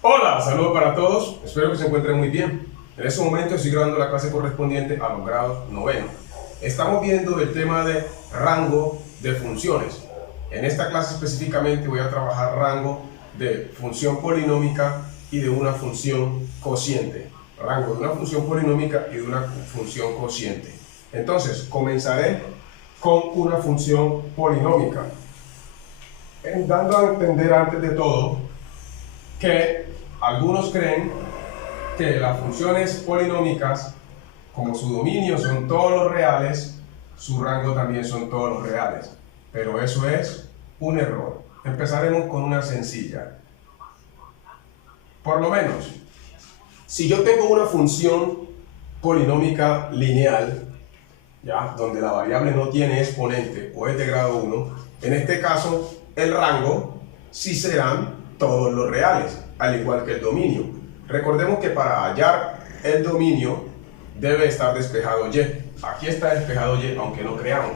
Hola, saludos para todos, espero que se encuentren muy bien. En este momento estoy grabando la clase correspondiente a los grados noveno. Estamos viendo el tema de rango de funciones. En esta clase específicamente voy a trabajar rango de función polinómica y de una función cociente. Rango de una función polinómica y de una función cociente. Entonces, comenzaré con una función polinómica. Dando a entender antes de todo que algunos creen que las funciones polinómicas, como su dominio son todos los reales, su rango también son todos los reales. Pero eso es un error. Empezaremos con una sencilla. Por lo menos, si yo tengo una función polinómica lineal, ¿ya? Donde la variable no tiene exponente o es de grado 1, en este caso el rango sí serán todos los reales, al igual que el dominio. Recordemos que para hallar el dominio debe estar despejado y. Aquí está despejado y, aunque no creamos.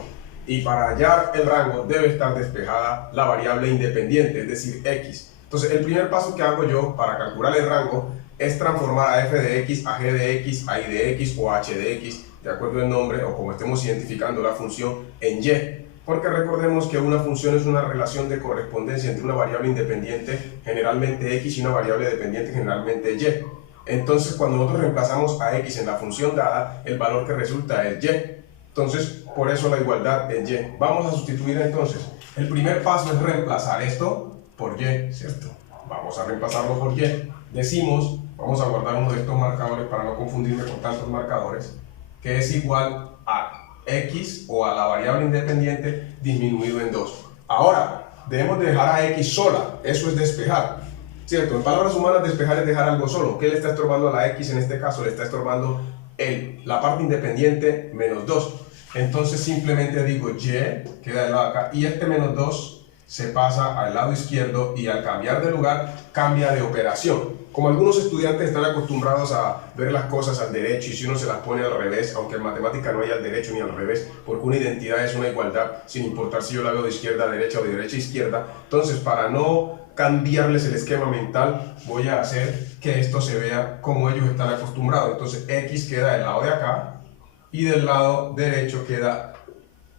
Y para hallar el rango debe estar despejada la variable independiente, es decir, x. Entonces el primer paso que hago yo para calcular el rango es transformar a f de x, a g de x, a y de x o a h de x, de acuerdo al nombre o como estemos identificando la función, en y. Porque recordemos que una función es una relación de correspondencia entre una variable independiente, generalmente x, y una variable dependiente, generalmente y. Entonces, cuando nosotros reemplazamos a x en la función dada, el valor que resulta es y. Entonces, por eso la igualdad es y. Vamos a sustituir entonces. El primer paso es reemplazar esto por y, ¿cierto? Vamos a reemplazarlo por y. Decimos, vamos a guardar uno de estos marcadores para no confundirme con tantos marcadores, que es igual a x o a la variable independiente disminuido en 2. Ahora, debemos dejar a x sola, eso es despejar, ¿cierto? En palabras humanas, despejar es dejar algo solo. ¿Qué le está estorbando a la x en este caso? Le está estorbando la parte independiente menos 2. Entonces simplemente digo y, queda del lado acá, y este menos 2 se pasa al lado izquierdo y al cambiar de lugar cambia de operación. Como algunos estudiantes están acostumbrados a ver las cosas al derecho y si uno se las pone al revés, aunque en matemática no hay al derecho ni al revés, porque una identidad es una igualdad sin importar si yo la veo de izquierda a derecha o de derecha a izquierda, entonces para no cambiarles el esquema mental voy a hacer que esto se vea como ellos están acostumbrados. Entonces x queda del lado de acá y del lado derecho queda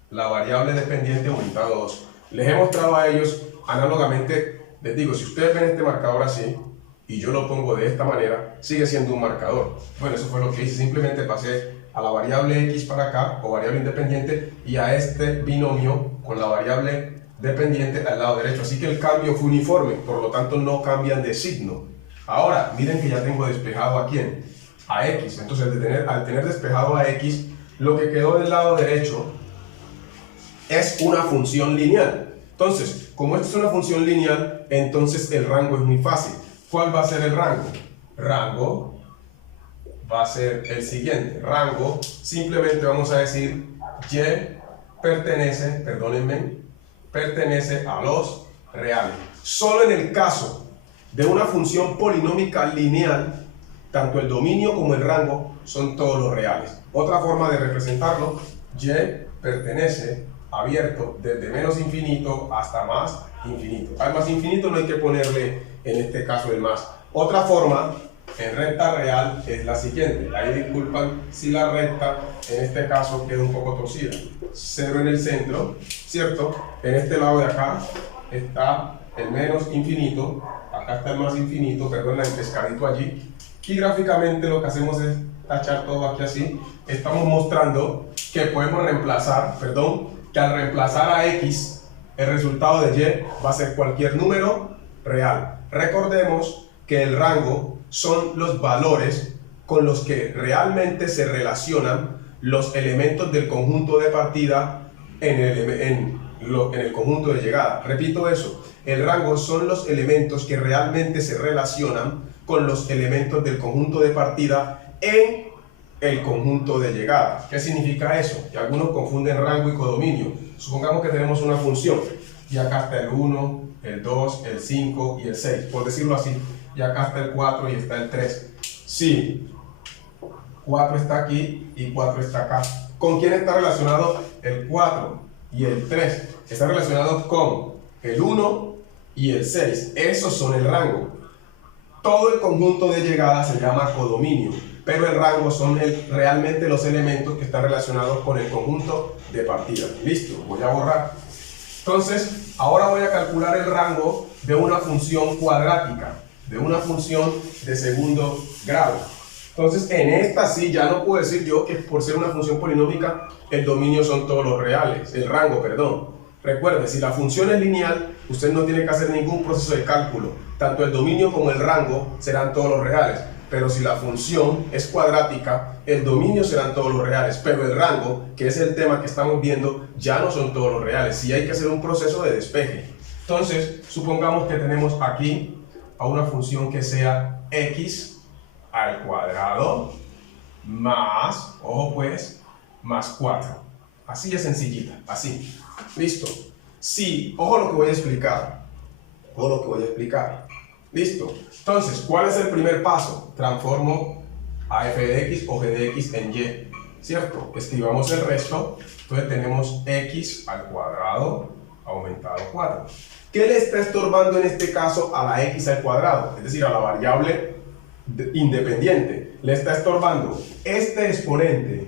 la variable dependiente aumentado 2. Les he mostrado a ellos análogamente, les digo, si ustedes ven este marcador así y yo lo pongo de esta manera, sigue siendo un marcador. Bueno, eso fue lo que hice, simplemente pasé a la variable x para acá, o variable independiente, y a este binomio con la variable dependiente al lado derecho. Así que el cambio fue uniforme, por lo tanto no cambian de signo. Ahora, miren que ya tengo despejado a quién, a x. Entonces al tener despejado a x, lo que quedó del lado derecho es una función lineal. Entonces, como esta es una función lineal, entonces el rango es muy fácil. ¿Cuál va a ser el rango? Rango va a ser el siguiente. Rango, simplemente vamos a decir y pertenece, perdónenme, pertenece a los reales. Solo en el caso de una función polinómica lineal, tanto el dominio como el rango son todos los reales. Otra forma de representarlo, y pertenece abierto desde menos infinito hasta más infinito. Al más infinito no hay que ponerle en este caso el más. Otra forma en recta real es la siguiente. Ahí disculpan si la recta en este caso queda un poco torcida. 0 en el centro, ¿cierto? En este lado de acá está el menos infinito, acá está el más infinito, perdón, el pescadito allí. Y gráficamente lo que hacemos es tachar todo aquí así. Estamos mostrando que podemos reemplazar, que al reemplazar a x, el resultado de y va a ser cualquier número real. Recordemos que el rango son los valores con los que realmente se relacionan los elementos del conjunto de partida en el conjunto de llegada. Repito eso, el rango son los elementos que realmente se relacionan con los elementos del conjunto de partida en el conjunto de llegada. ¿Qué significa eso? Que algunos confunden rango y codominio. Supongamos que tenemos una función y acá está el 1, el 2, el 5 y el 6, por decirlo así, y acá está el 4 y está el 3. Sí, 4 está aquí y 4 está acá. ¿Con quién está relacionado el 4 y el 3? Están relacionados con el 1 y el 6. Esos son el rango. todo el conjunto de llegadas se llama codominio, pero el rango son realmente los elementos que están relacionados con el conjunto de partida. Listo, voy a borrar. Entonces, ahora voy a calcular el rango de una función cuadrática, de una función de segundo grado. Entonces, en esta sí, ya no puedo decir yo que por ser una función polinómica, el dominio son todos los reales, el rango, perdón. Recuerde, si la función es lineal, usted no tiene que hacer ningún proceso de cálculo. Tanto el dominio como el rango serán todos los reales. Pero si la función es cuadrática, el dominio serán todos los reales. Pero el rango, que es el tema que estamos viendo, ya no son todos los reales. Sí hay que hacer un proceso de despeje. Entonces, supongamos que tenemos aquí a una función que sea x al cuadrado más, ojo pues, más 4. Así de sencillita, así. Listo. Sí, ojo lo que voy a explicar. Ojo lo que voy a explicar. Listo. Entonces, ¿cuál es el primer paso? Transformo a f de x o g de x en y. ¿Cierto? Escribamos el resto. Entonces tenemos x al cuadrado aumentado 4. ¿Qué le está estorbando en este caso a la x al cuadrado? Es decir, a la variable independiente. Le está estorbando este exponente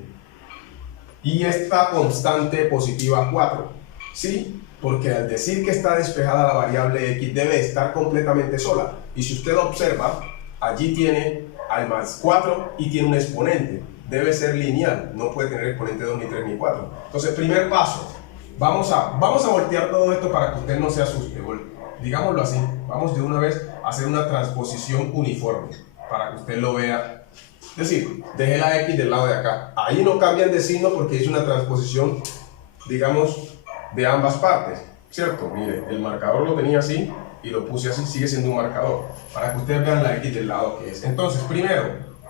y esta constante positiva 4. ¿Sí? Porque al decir que está despejada la variable x debe estar completamente sola. Y si usted observa, allí tiene al más 4 y tiene un exponente. Debe ser lineal, no puede tener exponente 2, ni 3, ni 4. Entonces, primer paso, vamos a voltear todo esto para que usted no se asuste. Digámoslo así, vamos de una vez a hacer una transposición uniforme para que usted lo vea. Es decir, deje la x del lado de acá. Ahí no cambian de signo porque es una transposición, digamos, de ambas partes, ¿cierto? Mire, el marcador lo tenía así y lo puse así, sigue siendo un marcador, para que ustedes vean la x del lado que es. Entonces, primero,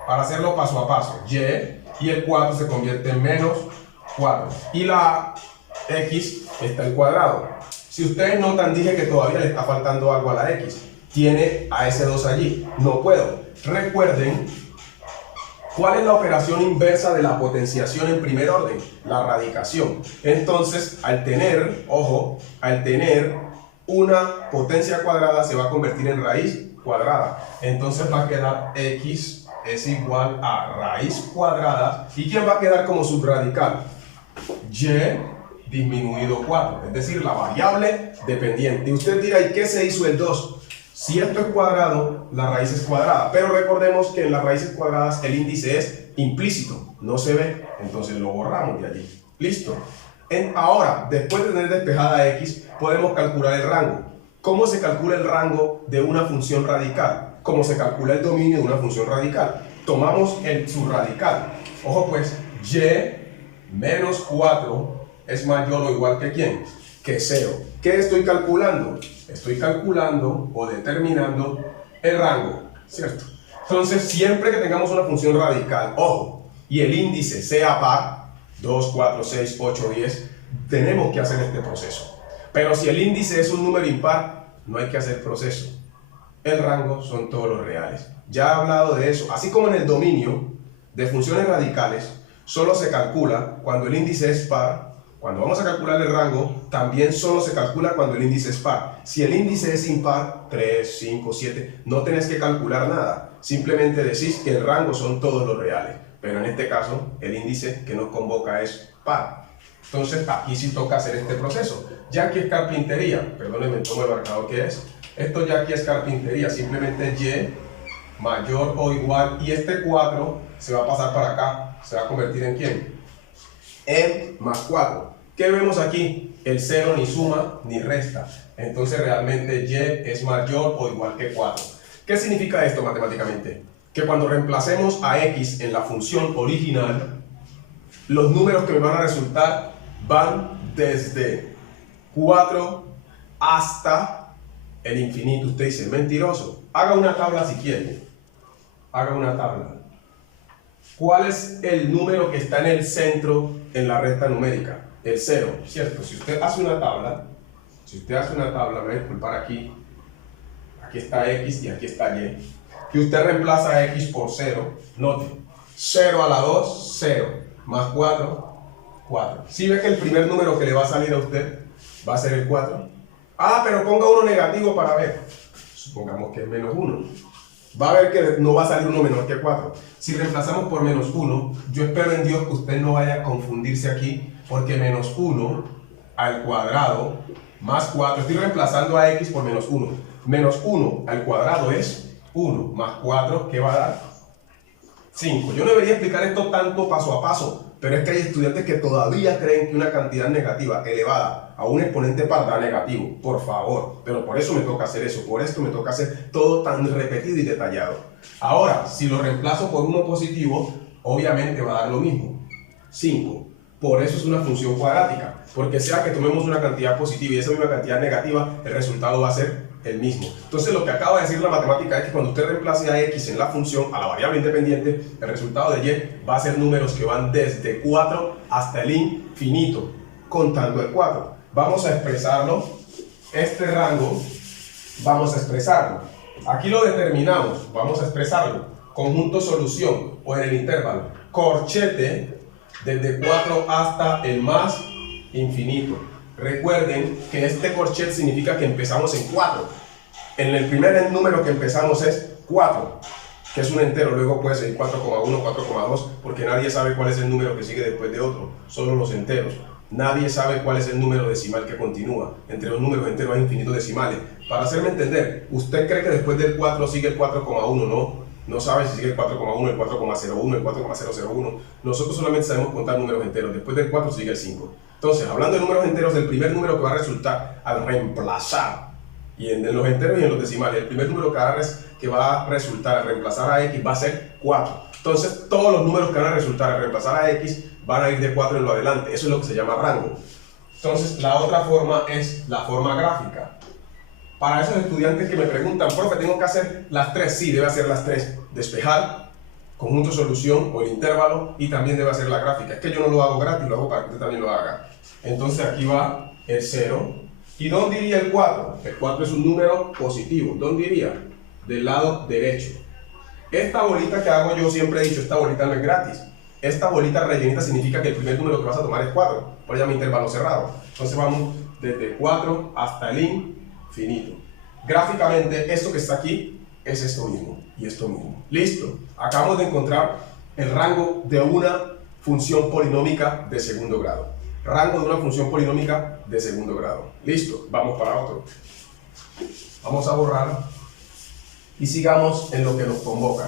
para hacerlo paso a paso, y el 4 se convierte en menos 4, y la x está al cuadrado. Si ustedes notan, dije que todavía le está faltando algo a la x, tiene a ese 2 allí, no puedo. Recuerden, ¿cuál es la operación inversa de la potenciación en primer orden? La radicación. Entonces, al tener, ojo, al tener una potencia cuadrada se va a convertir en raíz cuadrada. Entonces va a quedar x es igual a raíz cuadrada. ¿Y quién va a quedar como subradical? Y disminuido 4, es decir, la variable dependiente. Y usted dirá, ¿y qué se hizo el 2? Si esto es cuadrado, la raíz es cuadrada, pero recordemos que en las raíces cuadradas el índice es implícito, no se ve, entonces lo borramos de allí. Listo. Ahora, después de tener despejada x, podemos calcular el rango. ¿Cómo se calcula el rango de una función radical? ¿Cómo se calcula el dominio de una función radical? Tomamos el subradical. Ojo pues, y menos 4 es mayor o igual que ¿quién? Que 0. ¿Qué estoy calculando? Estoy calculando o determinando el rango, ¿cierto? Entonces, siempre que tengamos una función radical, ojo, y el índice sea par, 2, 4, 6, 8, 10, tenemos que hacer este proceso. Pero si el índice es un número impar, no hay que hacer proceso. El rango son todos los reales. Ya he hablado de eso. Así como en el dominio de funciones radicales, solo se calcula cuando el índice es par. Cuando vamos a calcular el rango, también solo se calcula cuando el índice es par. Si el índice es impar, 3, 5, 7, no tenés que calcular nada. Simplemente decís que el rango son todos los reales. Pero en este caso, el índice que nos convoca es par. Entonces, aquí sí toca hacer este proceso. Ya aquí es carpintería. Perdónenme, tomo el marcador que es. Esto ya aquí es carpintería. Simplemente y mayor o igual. Y este 4 se va a pasar para acá. ¿Se va a convertir en quién? En más 4. ¿Qué vemos aquí? El 0 ni suma ni resta. Entonces realmente y es mayor o igual que 4. ¿Qué significa esto matemáticamente? Que cuando reemplacemos a x en la función original, los números que me van a resultar van desde 4 hasta el infinito. Usted dice, mentiroso. Haga una tabla si quiere. Haga una tabla. ¿Cuál es el número que está en el centro en la recta numérica? El 0, ¿cierto? Si usted hace una tabla, me voy a disculpar aquí está x y aquí está y, y usted reemplaza x por 0, note, 0 a la 2, 0, más 4, 4. ¿Sí ve que el primer número que le va a salir a usted va a ser el 4? Ah, pero ponga uno negativo para ver. Supongamos que es menos 1. va a ver que no va a salir uno menor que 4. Si reemplazamos por menos 1, yo espero en Dios que usted no vaya a confundirse aquí, porque menos 1 al cuadrado más 4, estoy reemplazando a x por menos 1. Menos 1 al cuadrado es 1 más 4, ¿qué va a dar? 5. Yo no debería explicar esto tanto paso a paso, pero es que hay estudiantes que todavía creen que una cantidad negativa elevada a un exponente par da negativo. Por favor, pero por eso me toca hacer eso, por esto me toca hacer todo tan repetido y detallado. Ahora, si lo reemplazo por uno positivo, obviamente va a dar lo mismo, 5. Por eso es una función cuadrática, porque sea que tomemos una cantidad positiva y esa misma cantidad negativa, el resultado va a ser el mismo. Entonces lo que acaba de decir la matemática es que cuando usted reemplace a x en la función, a la variable independiente, el resultado de y va a ser números que van desde 4 hasta el infinito, contando el 4. Vamos a expresarlo, este rango, vamos a expresarlo. Aquí lo determinamos, vamos a expresarlo. Conjunto solución, o en el intervalo, corchete, desde 4 hasta el más infinito. Recuerden que este corchete significa que empezamos en 4. En el primer número que empezamos es 4, que es un entero, luego puede ser 4,1, 4,2, porque nadie sabe cuál es el número que sigue después de otro, solo los enteros. Nadie sabe cuál es el número decimal que continúa. Entre los números enteros hay infinitos decimales. Para hacerme entender, usted cree que después del 4 sigue el 4,1, ¿no? No sabe si sigue el 4,1, el 4,01, el 4,001. Nosotros solamente sabemos contar números enteros. Después del 4 sigue el 5. Entonces, hablando de números enteros, el primer número que va a resultar al reemplazar, y en los enteros y en los decimales, el primer número que va a resultar al reemplazar a x va a ser 4. Entonces, todos los números que van a resultar al reemplazar a x van a ir de 4 en lo adelante. Eso es lo que se llama rango. Entonces, la otra forma es la forma gráfica. Para esos estudiantes que me preguntan, profe, ¿tengo que hacer las 3? Sí, debe hacer las 3. Despejar, conjunto solución o el intervalo, y también debe hacer la gráfica. Es que yo no lo hago gratis, lo hago para que usted también lo haga. Entonces aquí va el 0. ¿Y dónde iría el 4? El 4 es un número positivo. ¿Dónde iría? Del lado derecho. Esta bolita que hago yo, siempre he dicho, esta bolita no es gratis. Esta bolita rellenita significa que el primer número que vas a tomar es 4. Por eso llama intervalo cerrado. Entonces vamos desde 4 hasta el infinito. Gráficamente, esto que está aquí es esto mismo y esto mismo. Listo. Acabamos de encontrar el rango de una función polinómica de segundo grado. Rango de una función polinómica de segundo grado. Listo. Vamos para otro. Vamos a borrar y sigamos en lo que nos convoca.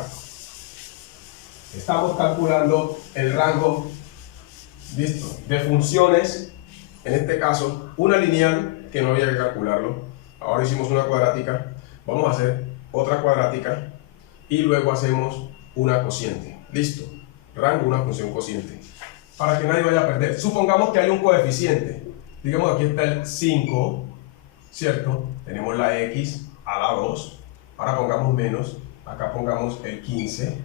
Estamos calculando el rango, listo, de funciones, en este caso una lineal que no había que calcularlo. Ahora hicimos una cuadrática, vamos a hacer otra cuadrática y luego hacemos una cociente. Listo, rango una función cociente. Para que nadie vaya a perder, supongamos que hay un coeficiente. Digamos que aquí está el 5, ¿cierto? Tenemos la x a la 2. Ahora pongamos menos, acá pongamos el 15.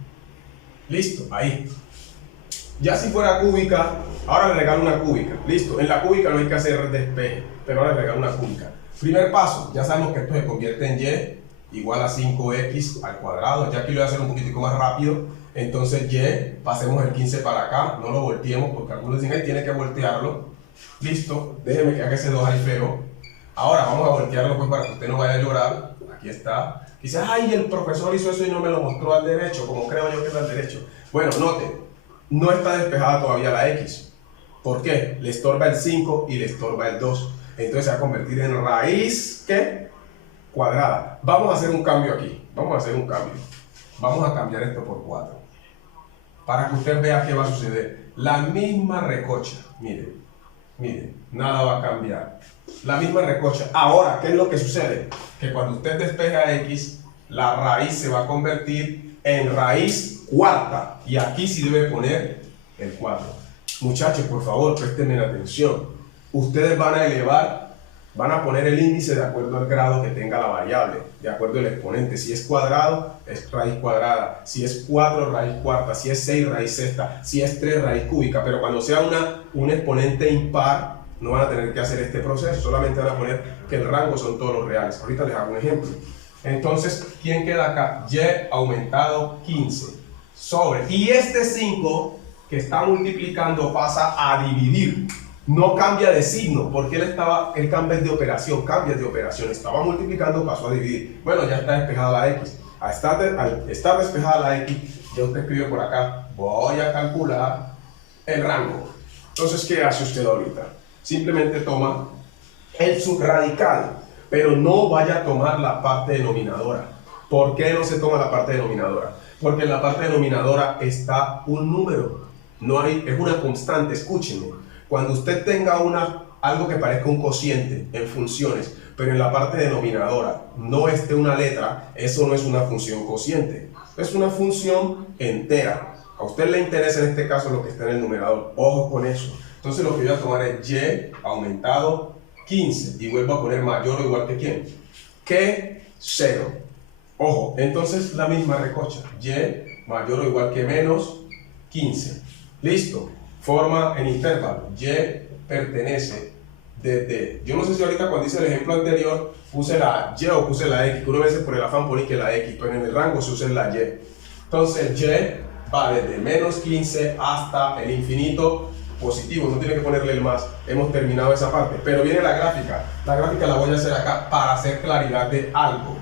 Listo, ahí. Ya si fuera cúbica, ahora le regalo una cúbica. Listo, en la cúbica no hay que hacer despeje, pero ahora le regalo una cúbica. Primer paso, ya sabemos que esto se convierte en y igual a 5x al cuadrado. Ya aquí lo voy a hacer un poquitico más rápido. Entonces y, pasemos el 15 para acá, no lo volteemos porque algunos dicen, ahí tiene que voltearlo. Listo, déjeme que haga ese 2 ahí feo. Ahora vamos a voltearlo pues para que usted no vaya a llorar. Aquí está. Dice, ay, el profesor hizo eso y no me lo mostró al derecho, como creo yo que es al derecho. Bueno, note, no está despejada todavía la x. ¿Por qué? Le estorba el 5 y le estorba el 2. Entonces se va a convertir en raíz, ¿qué? Cuadrada. Vamos a hacer un cambio aquí. Vamos a hacer un cambio. Vamos a cambiar esto por 4. Para que usted vea qué va a suceder. La misma recocha. Miren, miren, nada va a cambiar. La misma recocha. Ahora, ¿qué es lo que sucede? Que cuando usted despeja x, la raíz se va a convertir en raíz cuarta. Y aquí sí debe poner el 4. Muchachos, por favor, préstenme atención. Ustedes van a elevar, van a poner el índice de acuerdo al grado que tenga la variable, de acuerdo al exponente. Si es cuadrado, es raíz cuadrada. Si es 4, raíz cuarta. Si es 6, raíz sexta. Si es 3, raíz cúbica. Pero cuando sea un exponente impar, no van a tener que hacer este proceso. Solamente van a poner que el rango son todos los reales. Ahorita les hago un ejemplo. Entonces, ¿quién queda acá? Y aumentado 15 sobre. Y este 5 que está multiplicando pasa a dividir. No cambia de signo, porque él cambia de operación, estaba multiplicando, pasó a dividir. Bueno, ya está despejada la x. Al estar despejada la X, ya usted escribe por acá, voy a calcular el rango. Entonces, ¿qué hace usted ahorita? Simplemente toma el subradical, pero no vaya a tomar la parte denominadora. ¿Por qué no se toma la parte denominadora? Porque en la parte denominadora está un número, es una constante. Escúchenme, cuando usted tenga algo que parezca un cociente en funciones, pero en la parte denominadora no esté una letra, eso no es una función cociente, es una función entera. A usted le interesa en este caso lo que está en el numerador, ojo con eso. Entonces lo que voy a tomar es y aumentado 15 y vuelvo a poner mayor o igual que ¿quién? Que 0. Ojo, entonces la misma recocha, y mayor o igual que menos 15. Listo, forma en intervalo, y pertenece desde, yo no sé si ahorita cuando hice el ejemplo anterior puse la y o puse la x, que uno a veces por el afán pone que la x, pero en el rango se usa la y. Entonces y va desde menos 15 hasta el infinito positivo, no tiene que ponerle el más, hemos terminado esa parte, pero viene la gráfica la voy a hacer acá para hacer claridad de algo,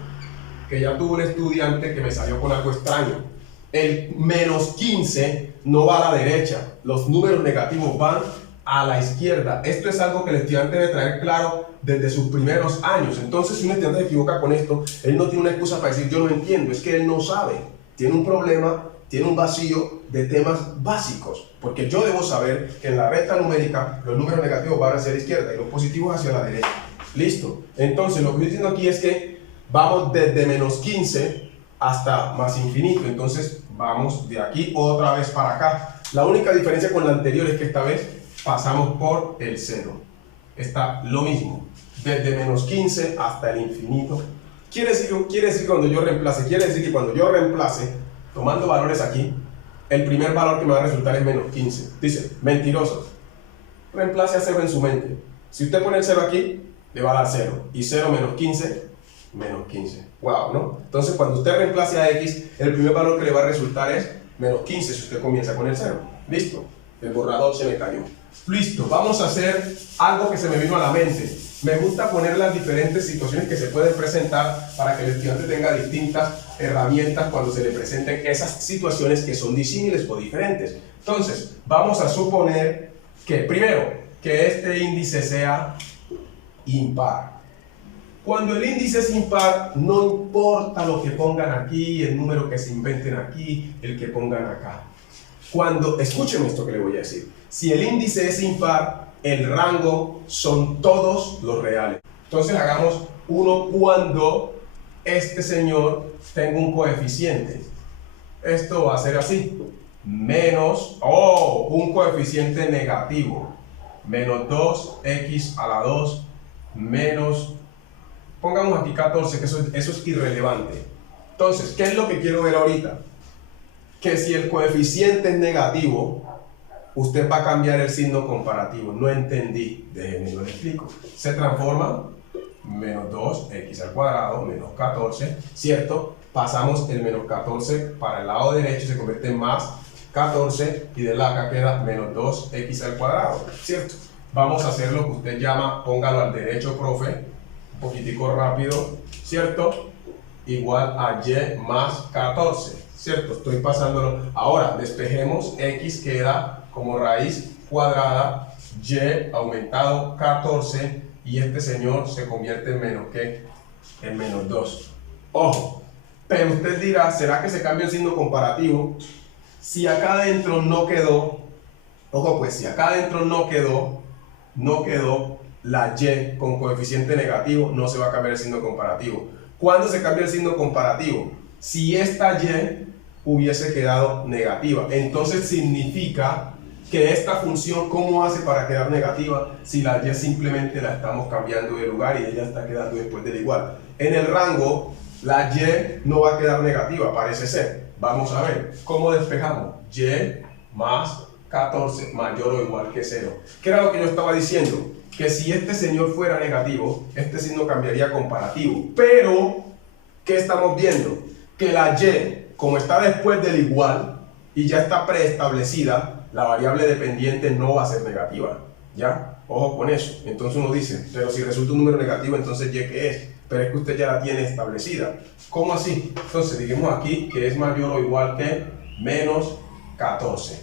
que ya tuve un estudiante que me salió con algo extraño. El menos 15 no va a la derecha, los números negativos van a la izquierda. Esto es algo que el estudiante debe traer claro desde sus primeros años. Entonces, si un estudiante se equivoca con esto, él no tiene una excusa para decir yo no entiendo, es que él no sabe, tiene un problema, tiene un vacío de temas básicos, porque yo debo saber que en la recta numérica los números negativos van hacia la izquierda y los positivos hacia la derecha. Listo. Entonces, lo que estoy diciendo aquí es que vamos desde menos 15 hasta más infinito. Entonces, vamos de aquí otra vez para acá. La única diferencia con la anterior es que esta vez pasamos por el 0. Está lo mismo, desde menos 15 hasta el infinito. Quiere decir cuando yo reemplace, quiere decir que cuando yo reemplace, tomando valores aquí, el primer valor que me va a resultar es menos 15. Dice, mentiroso, reemplace a 0 en su mente. Si usted pone el 0 aquí, le va a dar 0. Y 0 menos 15, menos 15. Wow, ¿no? Entonces, cuando usted reemplace a x, el primer valor que le va a resultar es menos 15 si usted comienza con el 0. Listo. El borrador se me cayó. Listo. Vamos a hacer algo que se me vino a la mente. Me gusta poner las diferentes situaciones que se pueden presentar para que el estudiante tenga distintas herramientas cuando se le presenten esas situaciones que son disímiles o diferentes. Entonces, vamos a suponer que, primero, que este índice sea impar. Cuando el índice es impar, no importa lo que pongan aquí, el número que se inventen aquí, el que pongan acá. Escúcheme esto que le voy a decir. Si el índice es impar, el rango son todos los reales. Entonces hagamos uno cuando este señor tenga un coeficiente. Esto va a ser así. Menos, un coeficiente negativo. Menos 2x a la 2 menos, pongamos aquí 14, que eso es irrelevante. Entonces, ¿qué es lo que quiero ver ahorita? Que si el coeficiente es negativo, usted va a cambiar el signo comparativo. No entendí, déjenme lo explico. Se transforma menos 2x al cuadrado menos 14, ¿cierto? Pasamos el menos 14 para el lado derecho, se convierte en más 14 y de la acá queda menos 2x al cuadrado, ¿cierto? Vamos a hacer lo que usted llama, póngalo al derecho, profe, un poquitico rápido, ¿cierto? Igual a y más 14, ¿cierto? Estoy pasándolo. Ahora, despejemos, x queda como raíz cuadrada, y aumentado 14, y este señor se convierte en menos, ¿qué? En menos 2. Ojo, pero usted dirá, ¿será que se cambia el signo comparativo? Si acá adentro no quedó, ojo pues, si acá adentro no quedó la y con coeficiente negativo, no se va a cambiar el signo comparativo. ¿Cuándo se cambia el signo comparativo? Si esta y hubiese quedado negativa. Entonces significa que esta función, ¿cómo hace para quedar negativa? Si la y simplemente la estamos cambiando de lugar y ella está quedando después del igual. En el rango, la y no va a quedar negativa, parece ser. Vamos a ver, ¿cómo despejamos? Y más 14 mayor o igual que 0. ¿Qué era lo que yo estaba diciendo? Que si este señor fuera negativo, este signo cambiaría a comparativo. Pero, ¿qué estamos viendo? Que la y, como está después del igual y ya está preestablecida, la variable dependiente no va a ser negativa. ¿Ya? Ojo con eso. Entonces uno dice, pero si resulta un número negativo, entonces y ¿qué es? pero es que usted ya la tiene establecida. ¿Cómo así? Entonces, digamos aquí que es mayor o igual que menos 14.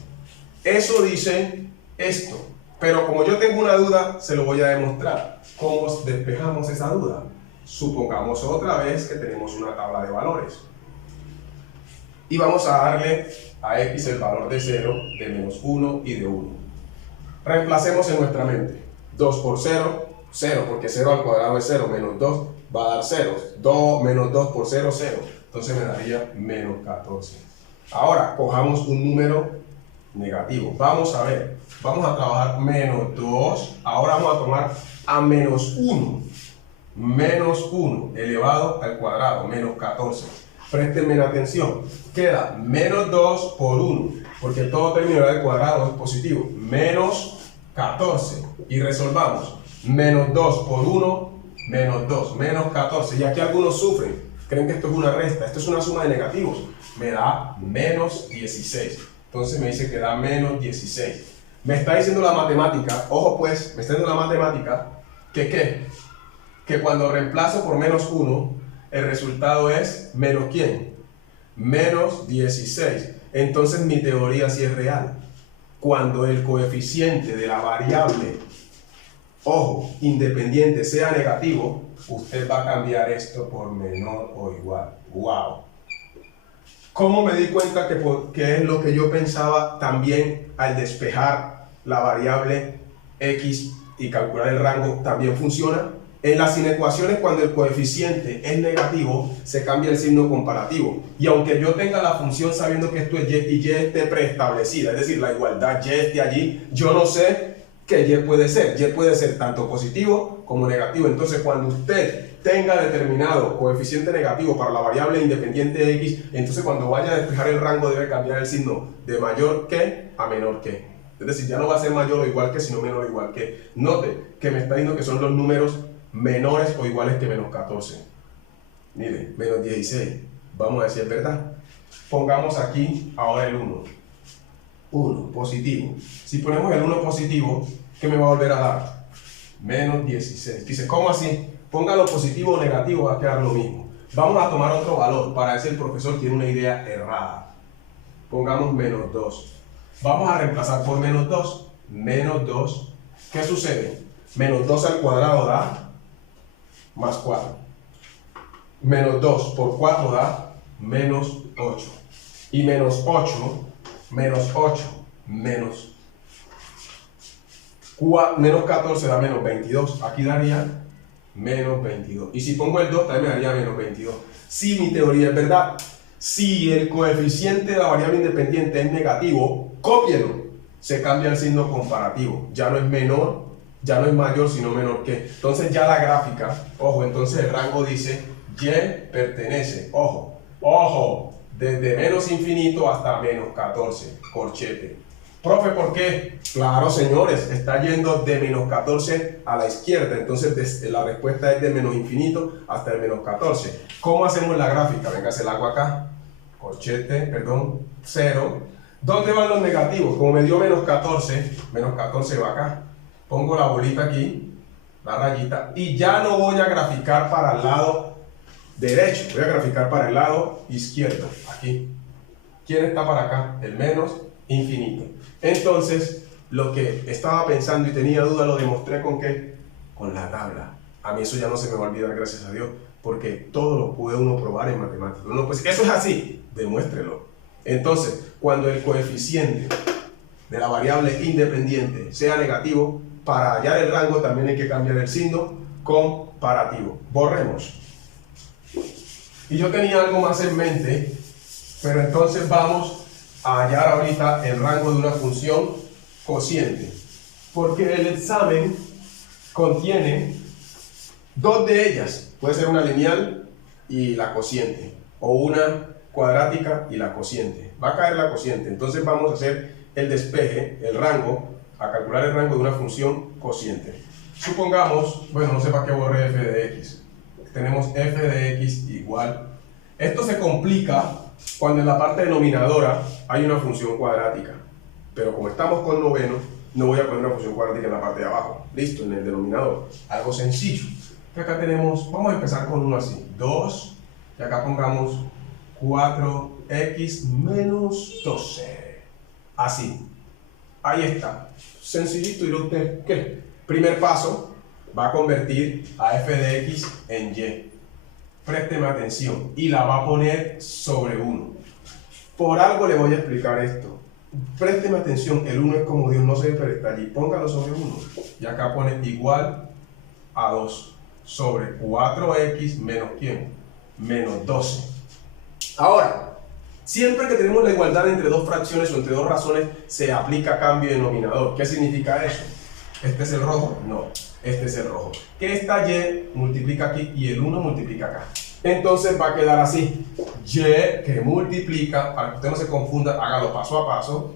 Eso dice esto, pero como yo tengo una duda, se lo voy a demostrar. ¿Cómo despejamos esa duda? Supongamos otra vez que tenemos una tabla de valores. Y vamos a darle a x el valor de 0, de menos 1 y de 1. Reemplacemos en nuestra mente. 2 por 0, 0, porque 0 al cuadrado es 0, menos 2 va a dar 0. Menos 2 por 0, 0. Entonces me daría menos 14. Ahora, cojamos un número negativo. Vamos a ver, vamos a trabajar menos 2. Ahora vamos a tomar a menos 1. Menos 1 elevado al cuadrado, menos 14. Préstenme la atención. Queda menos 2 por 1, porque todo término del cuadrado es positivo. Menos 14. Y resolvamos. Menos 2 por 1, menos 2, menos 14. Y aquí algunos sufren. Creen que esto es una resta. Esto es una suma de negativos. Me da menos 16. Entonces me dice que da menos 16. Me está diciendo la matemática, ojo pues, me está diciendo la matemática, que ¿qué? Que cuando reemplazo por menos 1, el resultado es menos ¿quién? Menos 16. Entonces mi teoría sí es real. Cuando el coeficiente de la variable, ojo, independiente sea negativo, usted va a cambiar esto por menor o igual. ¡Wow! ¿Cómo me di cuenta que es lo que yo pensaba también al despejar la variable x y calcular el rango también funciona? En las inecuaciones, cuando el coeficiente es negativo, se cambia el signo comparativo. Y aunque yo tenga la función sabiendo que esto es y y y esté preestablecida, es decir, la igualdad y esté allí, yo no sé qué y puede ser. Y puede ser tanto positivo como negativo. Entonces, cuando usted tenga determinado coeficiente negativo para la variable independiente x, entonces cuando vaya a despejar el rango debe cambiar el signo de mayor que a menor que. Es decir, ya no va a ser mayor o igual que, sino menor o igual que. Note que me está diciendo que son los números menores o iguales que menos 14. Mire, menos 16. Vamos a decir, ¿verdad? Pongamos aquí ahora el 1. 1, positivo. Si ponemos el 1 positivo, ¿qué me va a volver a dar? Menos 16. Dice, ¿cómo así? Póngalo positivo o negativo, va a quedar lo mismo. Vamos a tomar otro valor para ver si el profesor tiene una idea errada. Pongamos menos 2. Vamos a reemplazar por menos 2. Menos 2. ¿Qué sucede? Menos 2 al cuadrado da más 4. Menos 2 por 4 da menos 8. Y menos 8, menos 8, menos 14 da menos 22. Aquí daría menos 22. Y si pongo el 2 también me daría menos 22. Si mi teoría es verdad, si el coeficiente de la variable independiente es negativo, cópielo. Se cambia el signo comparativo. Ya no es menor, ya no es mayor, sino menor que. Entonces ya la gráfica, ojo, entonces el rango dice y pertenece, ojo, ojo, desde menos infinito hasta menos 14, corchete. Profe, ¿por qué? Claro, señores, está yendo de menos 14 a la izquierda, entonces la respuesta es de menos infinito hasta el menos 14. ¿Cómo hacemos la gráfica? Véngase el agua acá, corchete, perdón, 0. ¿Dónde van los negativos? Como me dio menos 14 va acá. Pongo la bolita aquí, la rayita, y ya no voy a graficar para el lado derecho, voy a graficar para el lado izquierdo, aquí. ¿Quién está para acá? El menos infinito. Entonces, lo que estaba pensando y tenía duda lo demostré ¿con qué? Con la tabla. A mí eso ya no se me va a olvidar, gracias a Dios, porque todo lo puede uno probar en matemáticas. Uno, pues eso es así, demuéstrelo. Entonces, cuando el coeficiente de la variable independiente sea negativo, para hallar el rango también hay que cambiar el signo comparativo. Borremos. Y yo tenía algo más en mente, pero entonces vamos a hallar ahorita el rango de una función cociente, porque el examen contiene dos de ellas. Puede ser una lineal y la cociente, o una cuadrática y la cociente. Va a caer la cociente, entonces vamos a hacer el despeje, el rango, a calcular el rango de una función cociente. Supongamos, bueno, no sé para qué borré f de x. Tenemos f de x igual. Esto se complica cuando en la parte denominadora hay una función cuadrática. Pero como estamos con noveno, no voy a poner una función cuadrática en la parte de abajo. Listo, en el denominador. Algo sencillo. que acá tenemos, vamos a empezar con uno así, 2, y acá pongamos 4x menos 12. Así. Ahí está. Sencillito, y usted, ¿qué? Primer paso, va a convertir a f de x en y. Présteme atención. Y la va a poner sobre 1. Por algo le voy a explicar esto. Présteme atención, el 1 es como Dios, no se presta allí. Póngalo sobre 1. Y acá pone igual a 2 sobre 4x menos ¿quién? Menos 12. Ahora, siempre que tenemos la igualdad entre dos fracciones o entre dos razones, se aplica cambio de denominador. ¿Qué significa eso? ¿Este es el rojo? No, este es el rojo. Que esta y multiplica aquí y el 1 multiplica acá. Entonces va a quedar así. Y que multiplica, para que usted no se confunda, hágalo paso a paso,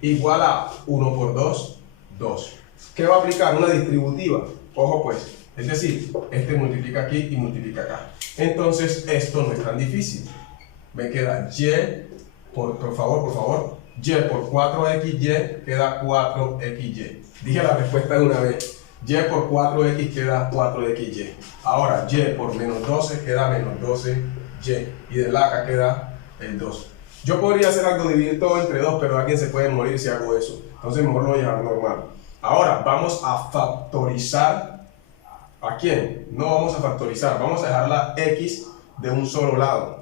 igual a 1 por 2, 2. ¿Qué va a aplicar? Una distributiva. Ojo pues, es decir, este multiplica aquí y multiplica acá. Entonces esto no es tan difícil. Me queda y, por favor, y por 4xy queda 4xy. Dije la respuesta de una vez. Y por 4x queda 4xy. Ahora, y por menos 12 queda menos 12y. Y de la acá queda el 2. Yo podría hacer algo, dividir todo entre 2, pero alguien se puede morir si hago eso. Entonces mejor lo voy a dejar normal. Ahora, vamos a factorizar. ¿A quién? No vamos a factorizar. Vamos a dejar la x de un solo lado.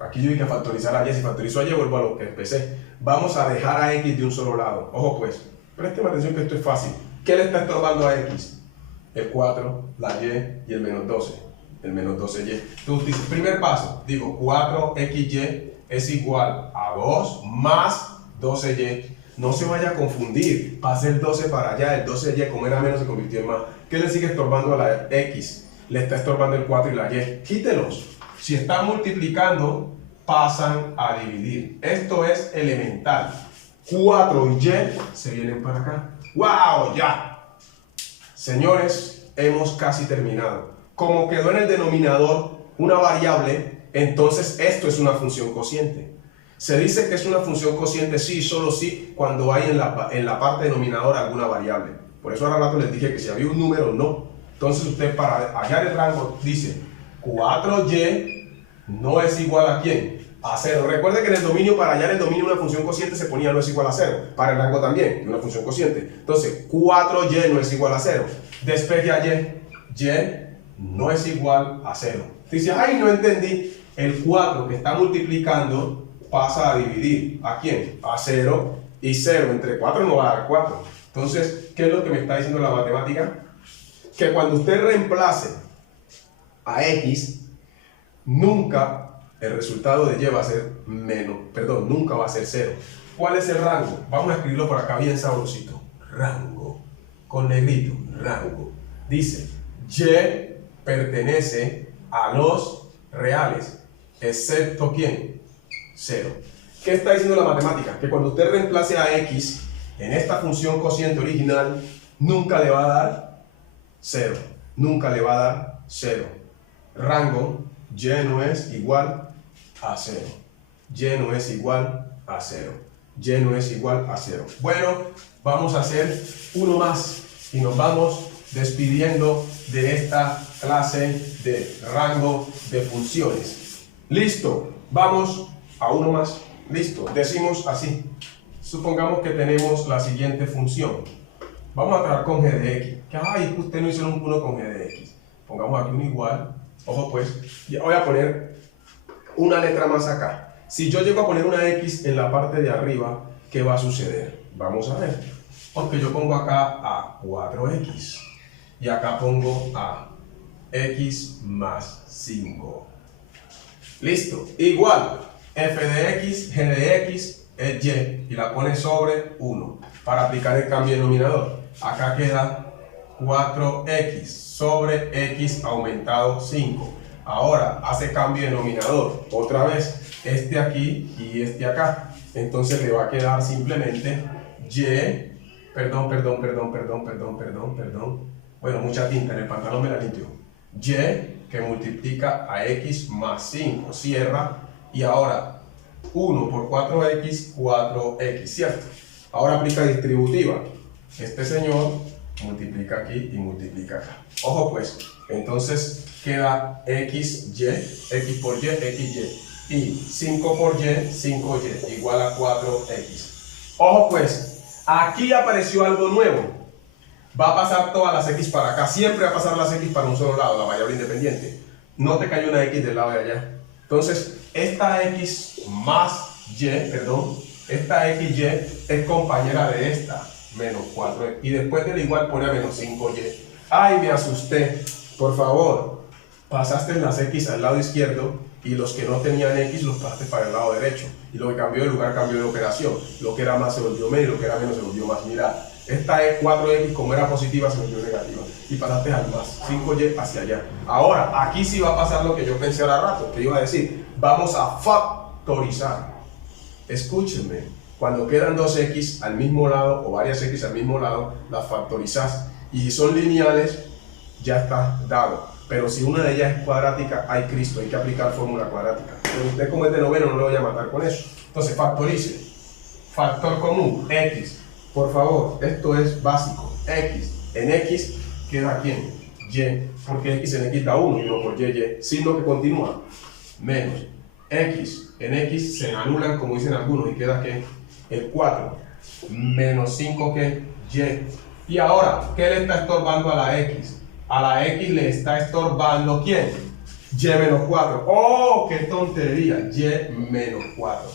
Aquí yo dije factorizar a y. Si factorizo a y, vuelvo a lo que empecé. Vamos a dejar a x de un solo lado. Ojo pues, présteme atención que esto es fácil. ¿Qué le está estorbando a x? El 4, la y y el menos 12. El menos 12y. Entonces, primer paso, digo 4xy es igual a 2 más 12y. No se vaya a confundir. Pase el 12 para allá, el 12y como era menos se convirtió en más. ¿Qué le sigue estorbando a la x? Le está estorbando el 4 y la y. Quítelos. Si están multiplicando, pasan a dividir. Esto es elemental. 4 y y se vienen para acá. ¡Wow! ¡Ya! Señores, hemos casi terminado. Como quedó en el denominador una variable, entonces esto es una función cociente. Se dice que es una función cociente sí, solo sí, cuando hay en la parte denominador alguna variable. Por eso ahora rato les dije que si había un número, no. Entonces usted para hallar el rango dice 4y no es igual a ¿quién? A 0. Recuerde que en el dominio, para hallar el dominio de una función cociente se ponía no es igual a 0. Para el rango también, de una función cociente. Entonces, 4y no es igual a 0. Despeje a y. Y no es igual a 0. Dice, ay, no entendí. El 4 que está multiplicando pasa a dividir. ¿A quién? A 0. Y 0 entre 4 no va a dar 4. Entonces, ¿qué es lo que me está diciendo la matemática? Que cuando usted reemplace a x, nunca el resultado de y va a ser nunca va a ser 0. ¿Cuál es el rango? Vamos a escribirlo por acá bien sabrosito. Rango, con negrito, rango. Dice, y pertenece a los reales, excepto ¿quién? 0. ¿Qué está diciendo la matemática? Que cuando usted reemplace a x en esta función cociente original, nunca le va a dar 0. Nunca le va a dar 0. Rango, y no es igual a 0. Y no es igual a 0. Y no es igual a 0. Bueno, vamos a hacer uno más y nos vamos despidiendo de esta clase de rango de funciones. Listo, vamos a uno más. Listo, decimos así. Supongamos que tenemos la siguiente función. Vamos a trabajar con g de x. Que ay, usted no hizo uno con g de x. Pongamos aquí un igual. Ojo pues, ya voy a poner una letra más acá. Si yo llego a poner una x en la parte de arriba, ¿qué va a suceder? Vamos a ver. Porque yo pongo acá a 4x. Y acá pongo a x más 5. Listo. Igual, f de x, g de x es y. Y la pone sobre 1. Para aplicar el cambio de denominador. Acá queda 4x sobre x aumentado 5. Ahora hace cambio de denominador. Otra vez, este aquí y este acá. Entonces le va a quedar simplemente y. Bueno, mucha tinta en el pantalón, me la limpio. Y que multiplica a x más 5. Cierra. Y ahora 1 por 4x, 4x, ¿cierto? Ahora aplica distributiva. Este señor multiplica aquí y multiplica acá. Ojo pues, entonces queda xy, x por y, xy. Y 5 por y, 5y, igual a 4x. Ojo pues, aquí apareció algo nuevo. Va a pasar todas las x para acá. Siempre va a pasar las x para un solo lado, la variable independiente. No te cayó una x del lado de allá. Entonces, esta x más y, esta xy es compañera de esta, menos 4. Y después del igual pone a menos 5y. ¡Ay, me asusté! Por favor, pasaste las x al lado izquierdo y los que no tenían x los pasaste para el lado derecho. Y lo que cambió de lugar cambió de operación. Lo que era más se volvió menos, lo que era menos se volvió más. Mira, esta 4x como era positiva se volvió negativa. Y pasaste al más 5y hacia allá. Ahora, aquí sí va a pasar lo que yo pensé ahora rato, que iba a decir, vamos a factorizar. Escúchenme, cuando quedan dos x al mismo lado o varias x al mismo lado, las factorizas. Y si son lineales, ya está dado. Pero si una de ellas es cuadrática, hay Cristo, hay que aplicar fórmula cuadrática. Pero usted como es de noveno no lo voy a matar con eso. Entonces factorice. Factor común, x. Por favor, esto es básico. X. En x queda ¿quién? Y. Porque x en x da 1 y no por y. Signo que continúa. Menos. X. En x se anulan como dicen algunos y queda ¿qué? El 4. Menos 5 ¿qué? Y. Y ahora, ¿qué le está estorbando a la x? A la x le está estorbando ¿quién? Y menos 4. ¡Oh, qué tontería! Y menos 4.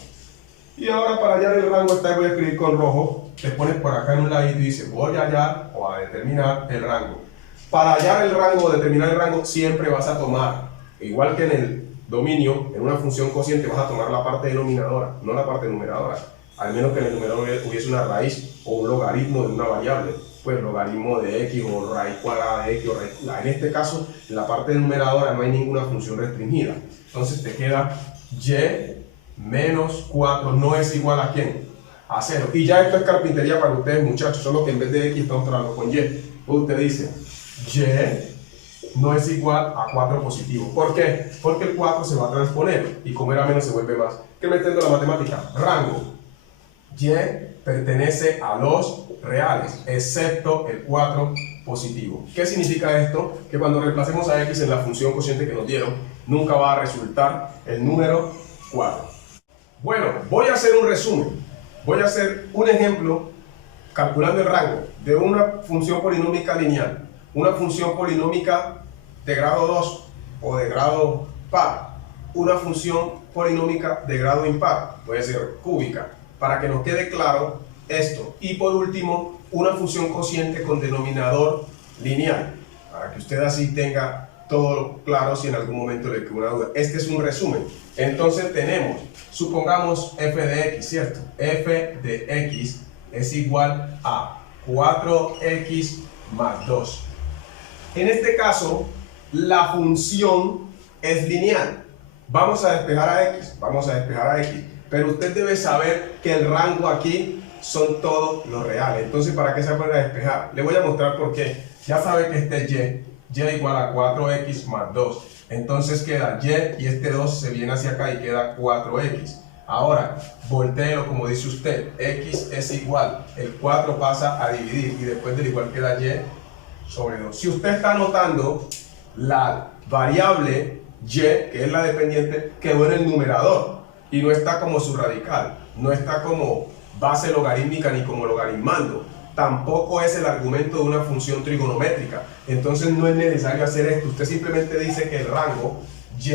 Y ahora para hallar el rango, voy a escribir con rojo. Te pones por acá en un ladito y dices, voy a hallar o a determinar el rango. Para hallar el rango o determinar el rango, siempre vas a tomar, igual que en el dominio, en una función cociente, vas a tomar la parte denominadora, no la parte numeradora. Al menos que en el numerador hubiese una raíz o un logaritmo de una variable. Pues logaritmo de x o raíz cuadrada de x o raíz cuadrada. En este caso, en la parte numeradora no hay ninguna función restringida. Entonces te queda y menos 4 no es igual a ¿quién? A 0. Y ya esto es carpintería para ustedes, muchachos, solo que en vez de x estamos trabajando con y. Usted dice y no es igual a 4 positivo. ¿Por qué? Porque el 4 se va a transponer y como era menos se vuelve más. ¿Qué me entiendo la matemática? Rango. Y pertenece a los reales, excepto el 4 positivo. ¿Qué significa esto? Que cuando reemplacemos a x en la función cociente que nos dieron, nunca va a resultar el número 4. Bueno, voy a hacer un resumen. Voy a hacer un ejemplo calculando el rango de una función polinómica lineal, una función polinómica de grado 2 o de grado par, una función polinómica de grado impar, puede ser cúbica, para que nos quede claro esto. Y por último, una función cociente con denominador lineal, para que usted así tenga todo claro si en algún momento le queda una duda. Este es un resumen. Entonces tenemos, supongamos f de x, ¿cierto? F de x es igual a 4x más 2. En este caso, la función es lineal. Vamos a despejar a x, pero usted debe saber que el rango aquí son todos los reales. Entonces, ¿para qué se pone a despejar? Le voy a mostrar por qué. Ya sabe que este y igual a 4x más 2. Entonces queda y este 2 se viene hacia acá y queda 4x. Ahora, voltéelo como dice usted, x es igual, el 4 pasa a dividir y después del igual queda y sobre 2. Si usted está anotando, la variable y, que es la dependiente, quedó en el numerador y no está como su radical, no está como base logarítmica ni como logaritmando. Tampoco es el argumento de una función trigonométrica. Entonces no es necesario hacer esto. Usted simplemente dice que el rango y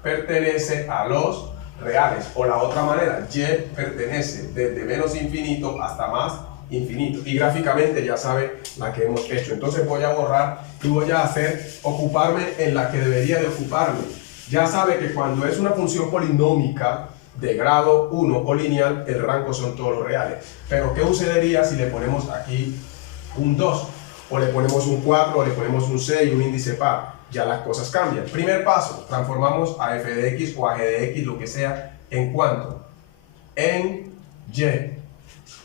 pertenece a los reales. O la otra manera, y pertenece desde menos infinito hasta más infinito. Y gráficamente ya sabe la que hemos hecho. Entonces voy a borrar y voy a ocuparme en la que debería de ocuparme. Ya sabe que cuando es una función polinómica de grado 1 o lineal, el rango son todos los reales. Pero ¿qué sucedería si le ponemos aquí un 2? O le ponemos un 4, o le ponemos un 6 y un índice par. Ya las cosas cambian. Primer paso, transformamos a f de x o a g de x, lo que sea, ¿en cuánto? En y.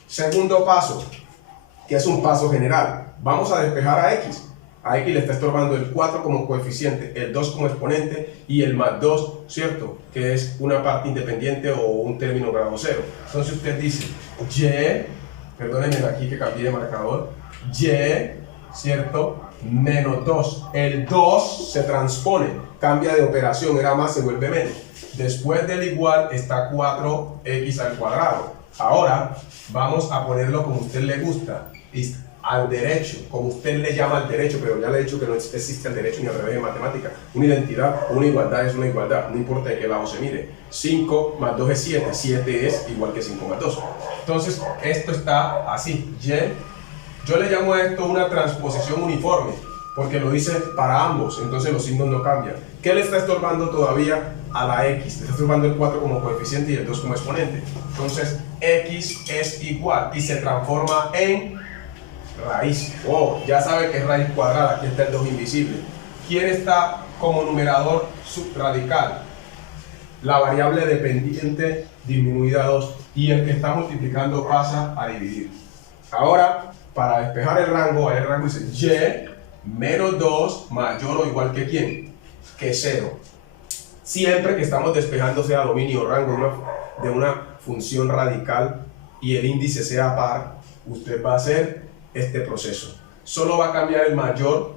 Segundo paso, que es un paso general. Vamos a despejar a x. A x le está estorbando el 4 como coeficiente, el 2 como exponente y el más 2, ¿cierto? Que es una parte independiente o un término grado 0. Entonces usted dice y, perdónenme aquí que cambié de marcador, y ¿cierto? Menos 2. El 2 se transpone, cambia de operación, era más, se vuelve menos. Después del igual está 4x al cuadrado. Ahora vamos a ponerlo como a usted le gusta, al derecho, como usted le llama al derecho, pero ya le he dicho que no existe el derecho ni al revés en matemática. Una identidad, una igualdad es una igualdad, no importa de qué lado se mire. 5 más 2 es 7, 7 es igual que 5 más 2. Entonces, esto está así, yo le llamo a esto una transposición uniforme, porque lo dice para ambos, entonces los signos no cambian. ¿Qué le está estorbando todavía a la x? Le está estorbando el 4 como coeficiente y el 2 como exponente. Entonces, x es igual y se transforma en raíz. Oh, ya sabe que es raíz cuadrada, aquí está el 2 invisible. ¿Quién está como numerador subradical? La variable dependiente disminuida a 2 y el que está multiplicando pasa a dividir. Ahora, para despejar el rango dice y menos 2 mayor o igual que ¿quién? Que 0. Siempre que estamos despejando sea dominio o rango de una función radical y el índice sea par, usted va a hacer este proceso. Solo va a cambiar el mayor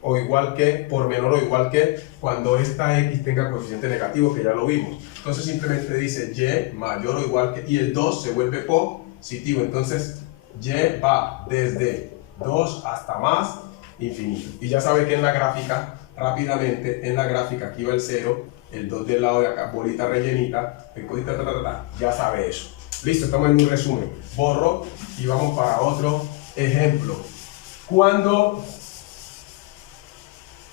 o igual que por menor o igual que cuando esta x tenga coeficiente negativo, que ya lo vimos. Entonces simplemente dice y mayor o igual que, y el 2 se vuelve positivo. Entonces y va desde 2 hasta más infinito. Y ya sabe que en la gráfica, rápidamente, en la gráfica aquí va el 0, el 2 del lado de acá, bolita rellenita, ya sabe eso. Listo, estamos en un resumen. Borro y vamos para otro ejemplo. Cuando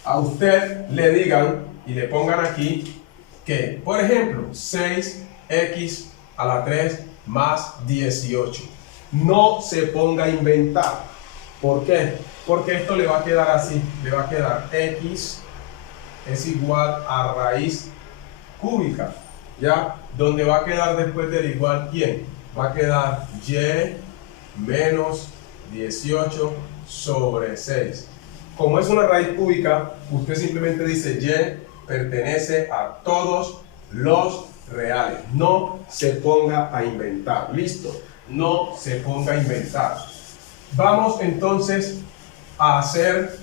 a usted le digan y le pongan aquí que, por ejemplo, 6x a la 3 más 18. No se ponga a inventar. ¿Por qué? Porque esto le va a quedar así. Le va a quedar x es igual a raíz cúbica. ¿Ya? Donde va a quedar después del igual, ¿quién? Va a quedar y menos 18 sobre 6. Como es una raíz cúbica, usted simplemente dice y pertenece a todos los reales. No se ponga a inventar. ¿Listo? No se ponga a inventar. Vamos entonces a hacer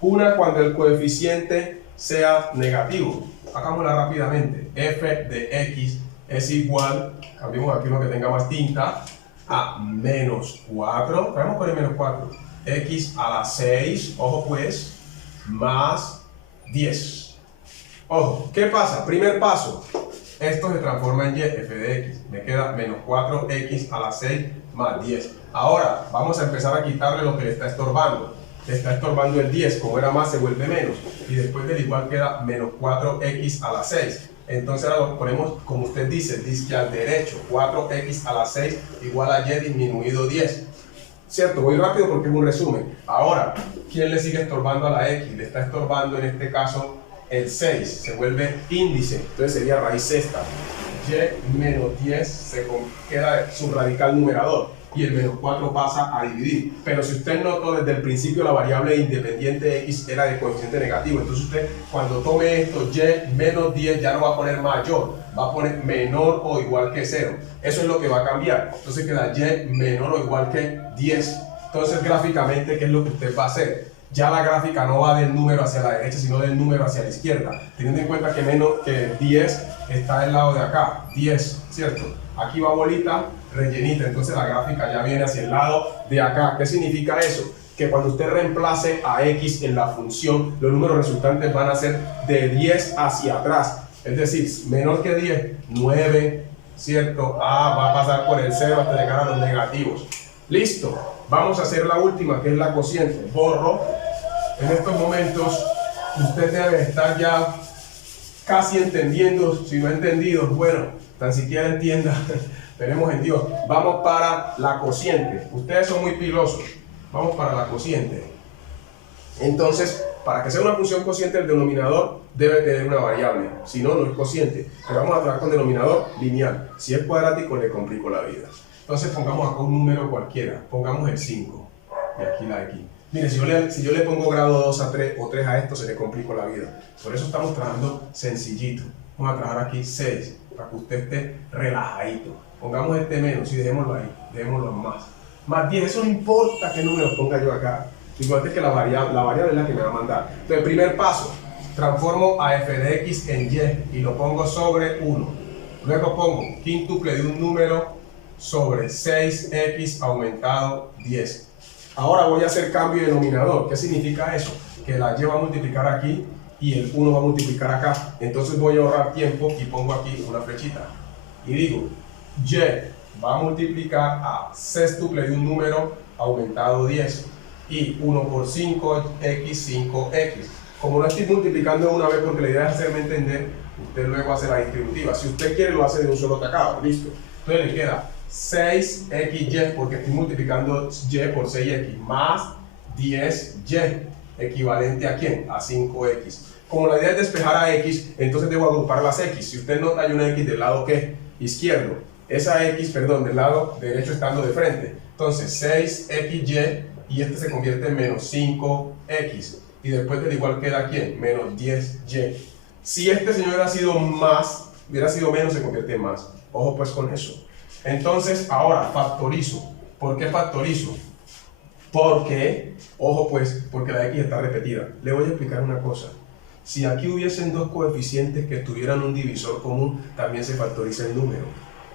una cuando el coeficiente sea negativo. Hagámosla rápidamente. F de x es igual, cambiemos aquí uno que tenga más tinta, a menos 4. Vamos a poner menos 4. X a la 6, ojo pues, más 10. Ojo, ¿qué pasa? Primer paso, esto se transforma en y, f de x. Me queda menos 4x a la 6 más 10. Ahora, vamos a empezar a quitarle lo que le está estorbando. Le está estorbando el 10, como era más se vuelve menos. Y después del igual queda menos 4x a la 6. Entonces ahora lo ponemos como usted dice que al derecho, 4x a la 6 igual a y disminuido 10. ¿Cierto? Voy rápido porque es un resumen. Ahora, ¿quién le sigue estorbando a la x? Le está estorbando en este caso el 6, se vuelve índice, entonces sería raíz sexta. Y menos 10 se queda su radical numerador y el menos 4 pasa a dividir. Pero si usted notó desde el principio la variable independiente x era de coeficiente negativo, entonces usted cuando tome esto y menos 10 ya no va a poner mayor, va a poner menor o igual que 0. Eso es lo que va a cambiar. Entonces queda y menor o igual que 10. Entonces gráficamente, ¿qué es lo que usted va a hacer? Ya la gráfica no va del número hacia la derecha, sino del número hacia la izquierda. Teniendo en cuenta que 10 está del lado de acá. 10, ¿cierto? Aquí va bolita rellenita, entonces la gráfica ya viene hacia el lado de acá. ¿Qué significa eso? Que cuando usted reemplace a x en la función, los números resultantes van a ser de 10 hacia atrás. Es decir, menor que 10, 9, ¿cierto? Va a pasar por el 0 hasta llegar a los negativos. Listo. Vamos a hacer la última, que es la cociente. Borro. En estos momentos, usted debe estar ya casi entendiendo. Si no ha entendido, bueno, tan siquiera entienda. Tenemos en Dios. Vamos para la cociente. Ustedes son muy pilosos. Vamos para la cociente. Entonces, para que sea una función cociente, el denominador debe tener una variable. Si no, no es cociente. Pero vamos a trabajar con denominador lineal. Si es cuadrático, le complico la vida. Entonces, pongamos acá un número cualquiera. Pongamos el 5. Y aquí la X. Mire, si yo le pongo grado 2 a 3 o 3 a esto, se le complica la vida. Por eso estamos trabajando sencillito. Vamos a trabajar aquí 6, para que usted esté relajadito. Pongamos este menos y dejémoslo ahí, dejémoslo más. más 10. Eso no importa qué número ponga yo acá. Lo importante es que la variable es la que me va a mandar. Entonces, el primer paso, transformo a f de x en y y lo pongo sobre 1. Luego pongo quíntuple de un número sobre 6x aumentado 10. Ahora voy a hacer cambio de denominador. ¿Qué significa eso? Que la y va a multiplicar aquí y el 1 va a multiplicar acá. Entonces voy a ahorrar tiempo y pongo aquí una flechita. Y digo, y va a multiplicar a sextuple de un número aumentado 10. Y 1 por 5x, 5x. Como no estoy multiplicando una vez porque la idea es hacerme entender, usted luego hace la distributiva. Si usted quiere lo hace de un solo tacado, listo. Entonces le queda 6xy porque estoy multiplicando y por 6x más 10y, equivalente a ¿quién? A 5x. Como la idea es despejar a x, entonces debo agrupar las x. Si usted nota, hay una x del lado ¿qué? Izquierdo. Esa x, perdón, del lado derecho estando de frente. Entonces 6xy y este se convierte en menos 5x. Y después del igual queda ¿quién? Menos 10y. Si este señor hubiera sido menos, se convierte en más. Ojo pues con eso. Entonces, ahora factorizo. ¿Por qué factorizo? Porque, ojo pues, porque la x está repetida. Le voy a explicar una cosa. Si aquí hubiesen dos coeficientes que tuvieran un divisor común, también se factoriza el número.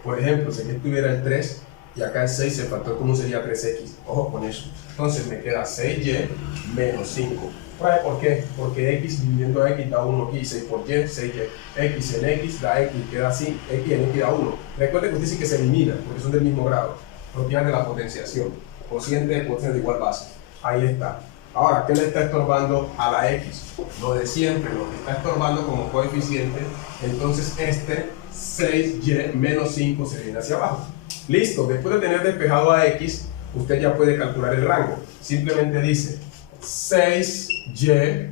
Por ejemplo, si aquí estuviera el 3 y acá el 6, el factor común sería 3x. Ojo con eso. Entonces me queda 6y menos 5. ¿Por qué? Porque x dividiendo a x da 1 aquí, 6 por y, 6y. X en x da x, queda así, x en x da 1. Recuerden que usted dice que se elimina, porque son del mismo grado. Propiedad de la potenciación. Cociente de potencia de igual base. Ahí está. Ahora, ¿qué le está estorbando a la x? Lo de siempre, lo que está estorbando como coeficiente. Entonces este 6y menos 5 se viene hacia abajo. Listo, después de tener despejado a x, usted ya puede calcular el rango. Simplemente dice 6y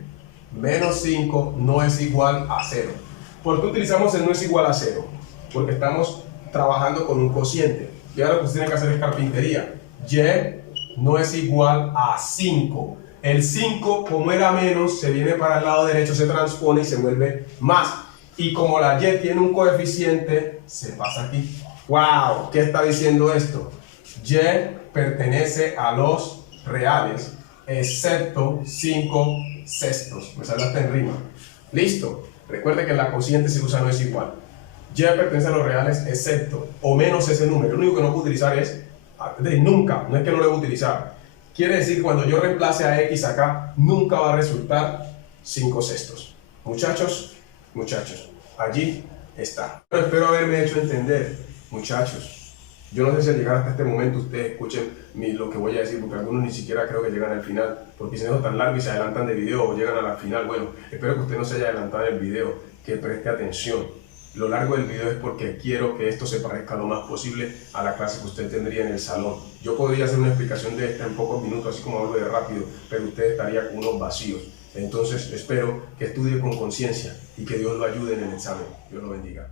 menos 5 no es igual a 0. ¿Por qué utilizamos el no es igual a 0? Porque estamos trabajando con un cociente. Y ahora lo que usted tiene que hacer es carpintería. Y no es igual a 5. El 5, como era menos, se viene para el lado derecho, se transpone y se vuelve más. Y como la y tiene un coeficiente, se pasa aquí. ¡Wow! ¿Qué está diciendo esto? Y pertenece a los reales, excepto 5 sextos. Me sale hasta en rima. Listo. Recuerde que la cociente se usa no es igual. Y pertenece a los reales, excepto o menos ese número. Lo único que no puedo utilizar es nunca. No es que no lo debo utilizar. Quiere decir que cuando yo reemplace a x acá, nunca va a resultar 5 sextos. Muchachos, allí está. Pero espero haberme hecho entender, muchachos. Yo no sé si al llegar hasta este momento ustedes escuchen lo que voy a decir, porque algunos ni siquiera creo que llegan al final, porque si no es tan largo y se adelantan de video o llegan a la final. Bueno, espero que usted no se haya adelantado en el video, que preste atención. Lo largo del video es porque quiero que esto se parezca lo más posible a la clase que usted tendría en el salón. Yo podría hacer una explicación de esta en pocos minutos, así como hablo de rápido, pero usted estaría con unos vacíos. Entonces espero que estudie con conciencia y que Dios lo ayude en el examen. Dios lo bendiga.